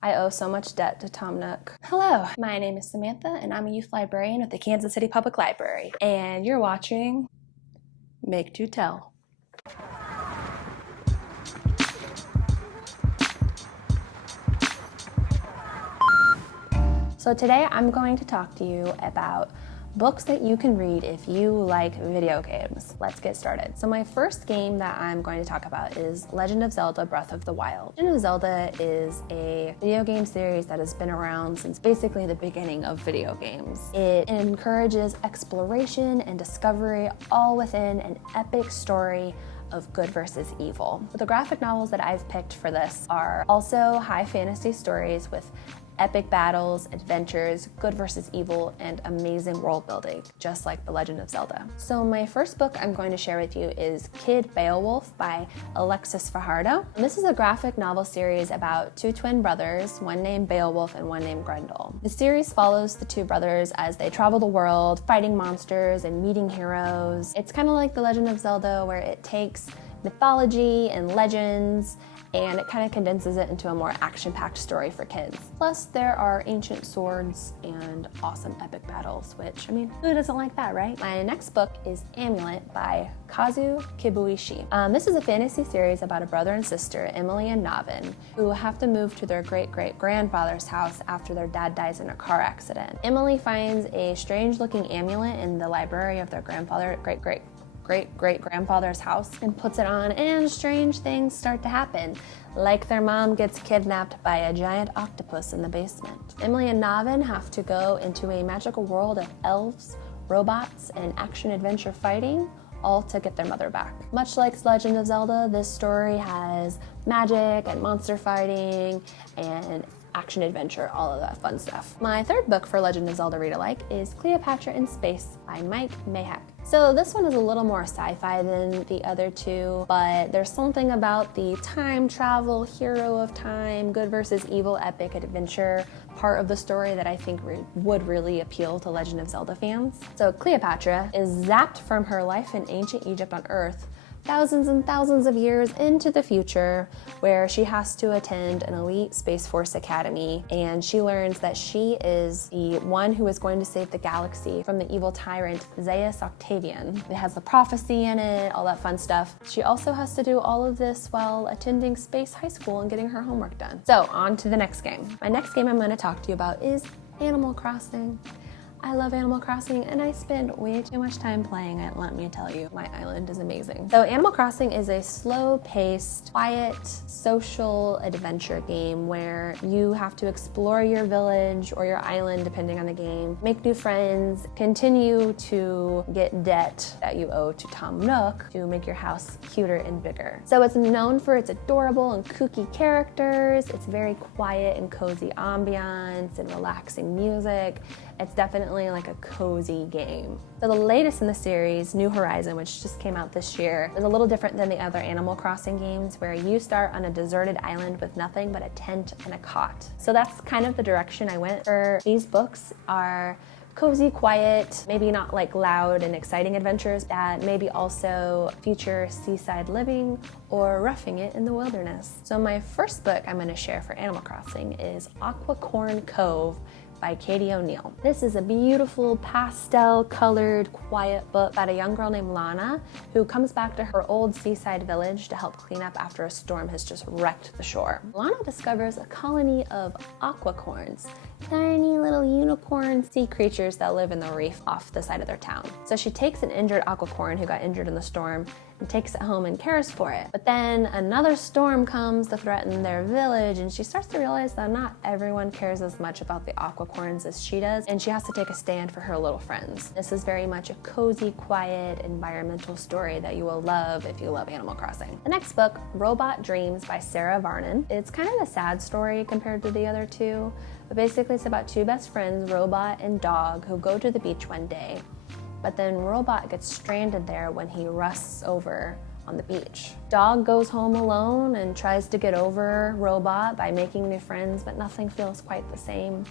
I owe so much debt to Tom Nook. Hello, my name is Samantha, and I'm a youth librarian at the Kansas City Public Library. And you're watching Make to Tell. So today I'm going to talk to you about books that you can read if you like video games. Let's get started. So my first game that I'm going to talk about is Legend of Zelda: Breath of the Wild. Legend of Zelda is a video game series that has been around since basically the beginning of video games. It encourages exploration and discovery all within an epic story of good versus evil. But the graphic novels that I've picked for this are also high fantasy stories with epic battles, adventures, good versus evil, and amazing world building, just like The Legend of Zelda. So my first book I'm going to share with you is Kid Beowulf by Alexis Fajardo. And this is a graphic novel series about two twin brothers, one named Beowulf and one named Grendel. The series follows the two brothers as they travel the world, fighting monsters and meeting heroes. It's kind of like The Legend of Zelda, where it takes mythology and legends and it kind of condenses it into a more action-packed story for kids. Plus, there are ancient swords and awesome epic battles, which, I mean, who doesn't like that, right? My next book is Amulet by Kazu Kibuishi. This is a fantasy series about a brother and sister, Emily and Navin, who have to move to their great-great-grandfather's house after their dad dies in a car accident. Emily finds a strange-looking amulet in the library of their great-great-grandfather's house and puts it on, and strange things start to happen, like their mom gets kidnapped by a giant octopus in the basement. Emily and Navin have to go into a magical world of elves, robots, and action-adventure fighting, all to get their mother back. Much like Legend of Zelda, this story has magic and monster fighting and action-adventure, all of that fun stuff. My third book for Legend of Zelda read-alike is Cleopatra in Space by Mike Mayhack. So this one is a little more sci-fi than the other two, but there's something about the time travel, hero of time, good versus evil epic adventure part of the story that I think would really appeal to Legend of Zelda fans. So Cleopatra is zapped from her life in ancient Egypt on Earth thousands and thousands of years into the future, where she has to attend an elite Space Force academy, and she learns that she is the one who is going to save the galaxy from the evil tyrant Zeus Octavian. It has a prophecy in it, all that fun stuff. She also has to do all of this while attending Space High School and getting her homework done. So on to the next game. My next game I'm going to talk to you about is Animal Crossing. I love Animal Crossing and I spend way too much time playing it, let me tell you. My island is amazing. So Animal Crossing is a slow-paced, quiet, social adventure game where you have to explore your village or your island, depending on the game, make new friends, continue to get debt that you owe to Tom Nook to make your house cuter and bigger. So it's known for its adorable and kooky characters, its very quiet and cozy ambiance and relaxing music. It's definitely like a cozy game. So the latest in the series, New Horizon, which just came out this year, is a little different than the other Animal Crossing games, where you start on a deserted island with nothing but a tent and a cot. So that's kind of the direction I went for. These books are cozy, quiet, maybe not like loud and exciting adventures that maybe also feature seaside living or roughing it in the wilderness. So my first book I'm going to share for Animal Crossing is Aquacorn Cove by Katie O'Neill. This is a beautiful pastel-colored, quiet book about a young girl named Lana who comes back to her old seaside village to help clean up after a storm has just wrecked the shore. Lana discovers a colony of aquacorns, tiny little unicorn sea creatures that live in the reef off the side of their town. So she takes an injured aquacorn who got injured in the storm and takes it home and cares for it. But then another storm comes to threaten their village, and she starts to realize that not everyone cares as much about the aquacorns as she does, and she has to take a stand for her little friends. This is very much a cozy, quiet, environmental story that you will love if you love Animal Crossing. The next book, Robot Dreams by Sarah Varnon. It's kind of a sad story compared to the other two, but basically it's about two best friends, Robot and Dog, who go to the beach one day. But then Robot gets stranded there when he rusts over on the beach. Dog goes home alone and tries to get over Robot by making new friends, but nothing feels quite the same.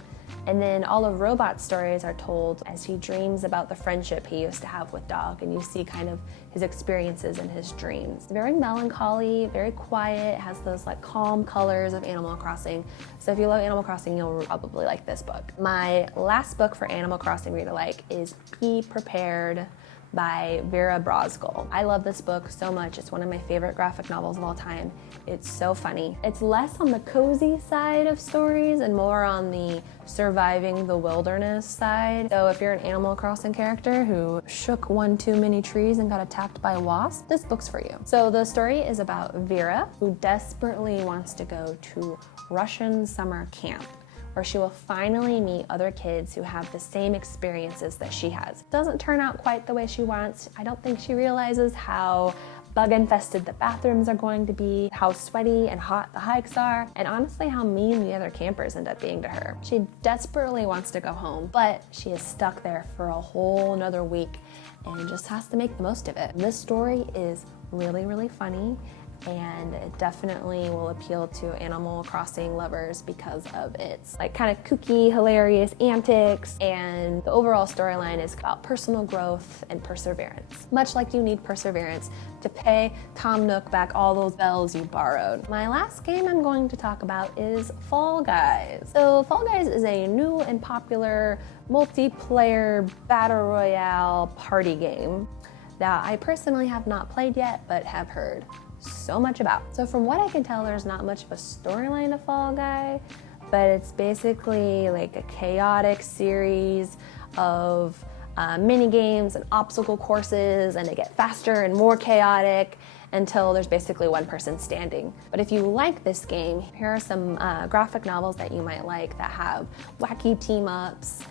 And then all of Robot's stories are told as he dreams about the friendship he used to have with Dog, and you see kind of his experiences in his dreams. Very melancholy, very quiet, has those like calm colors of Animal Crossing. So if you love Animal Crossing, you'll probably like this book. My last book for Animal Crossing Read Alike is Be Prepared by Vera Brosgol. I love this book so much. It's one of my favorite graphic novels of all time. It's so funny. It's less on the cozy side of stories and more on the surviving the wilderness side. So if you're an Animal Crossing character who shook one too many trees and got attacked by a wasp, this book's for you. So the story is about Vera, who desperately wants to go to Russian summer camp, where she will finally meet other kids who have the same experiences that she has. Doesn't turn out quite the way she wants. I don't think she realizes how bug-infested the bathrooms are going to be, how sweaty and hot the hikes are, and honestly how mean the other campers end up being to her. She desperately wants to go home, but she is stuck there for a whole nother week and just has to make the most of it. This story is really, really funny, and it definitely will appeal to Animal Crossing lovers because of its like kind of kooky, hilarious antics, and the overall storyline is about personal growth and perseverance. Much like you need perseverance to pay Tom Nook back all those bells you borrowed. My last game I'm going to talk about is Fall Guys. So Fall Guys is a new and popular multiplayer battle royale party game that I personally have not played yet, but have heard so much about. So from what I can tell, there's not much of a storyline to Fall Guy, but it's basically like a chaotic series of mini games and obstacle courses, and they get faster and more chaotic until there's basically one person standing. But if you like this game, here are some graphic novels that you might like that have wacky team-ups,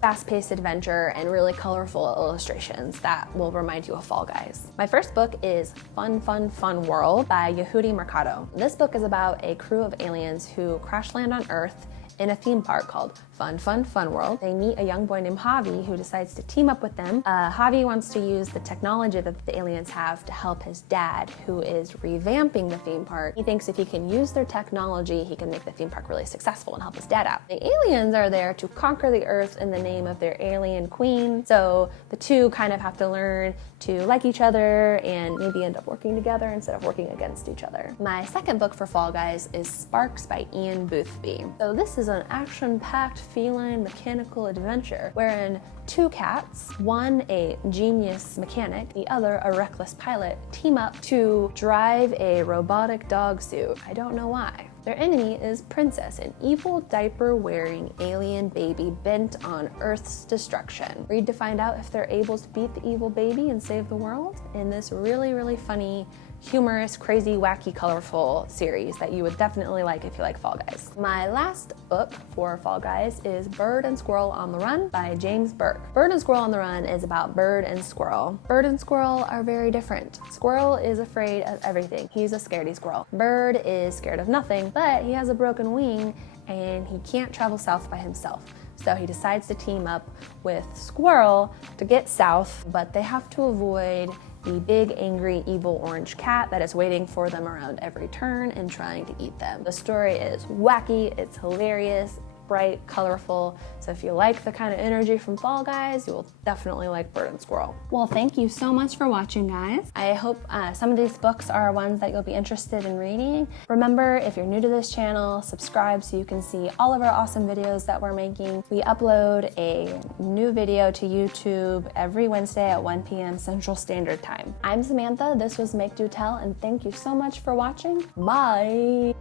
fast-paced adventure, and really colorful illustrations that will remind you of Fall Guys. My first book is Fun, Fun, Fun World by Yehudi Mercado. This book is about a crew of aliens who crash land on Earth in a theme park called Fun, Fun, Fun World. They meet a young boy named Javi who decides to team up with them. Javi wants to use the technology that the aliens have to help his dad, who is revamping the theme park. He thinks if he can use their technology, he can make the theme park really successful and help his dad out. The aliens are there to conquer the Earth in the name of their alien queen, so the two kind of have to learn to like each other and maybe end up working together instead of working against each other. My second book for Fall Guys is Sparks by Ian Boothby. So this is an action-packed feline mechanical adventure wherein two cats, one a genius mechanic, the other a reckless pilot, team up to drive a robotic dog suit. I don't know why. Their enemy is Princess, an evil diaper-wearing alien baby bent on Earth's destruction. Read to find out if they're able to beat the evil baby and save the world in this really, really funny, humorous, crazy, wacky, colorful series that you would definitely like if you like Fall Guys. My last book for Fall Guys is Bird and Squirrel on the Run by James Burke. Bird and Squirrel on the Run is about Bird and Squirrel. Bird and Squirrel are very different. Squirrel is afraid of everything. He's a scaredy squirrel. Bird is scared of nothing, but he has a broken wing and he can't travel south by himself. So he decides to team up with Squirrel to get south, but they have to avoid the big, angry, evil orange cat that is waiting for them around every turn and trying to eat them. The story is wacky, it's hilarious, bright, colorful. So if you like the kind of energy from Fall Guys, you will definitely like Bird and Squirrel. Well, thank you so much for watching, guys. I hope some of these books are ones that you'll be interested in reading. Remember, if you're new to this channel, subscribe so you can see all of our awesome videos that we're making. We upload a new video to YouTube every Wednesday at 1 p.m. Central Standard Time. I'm Samantha, this was Make Do Tell, and thank you so much for watching. Bye!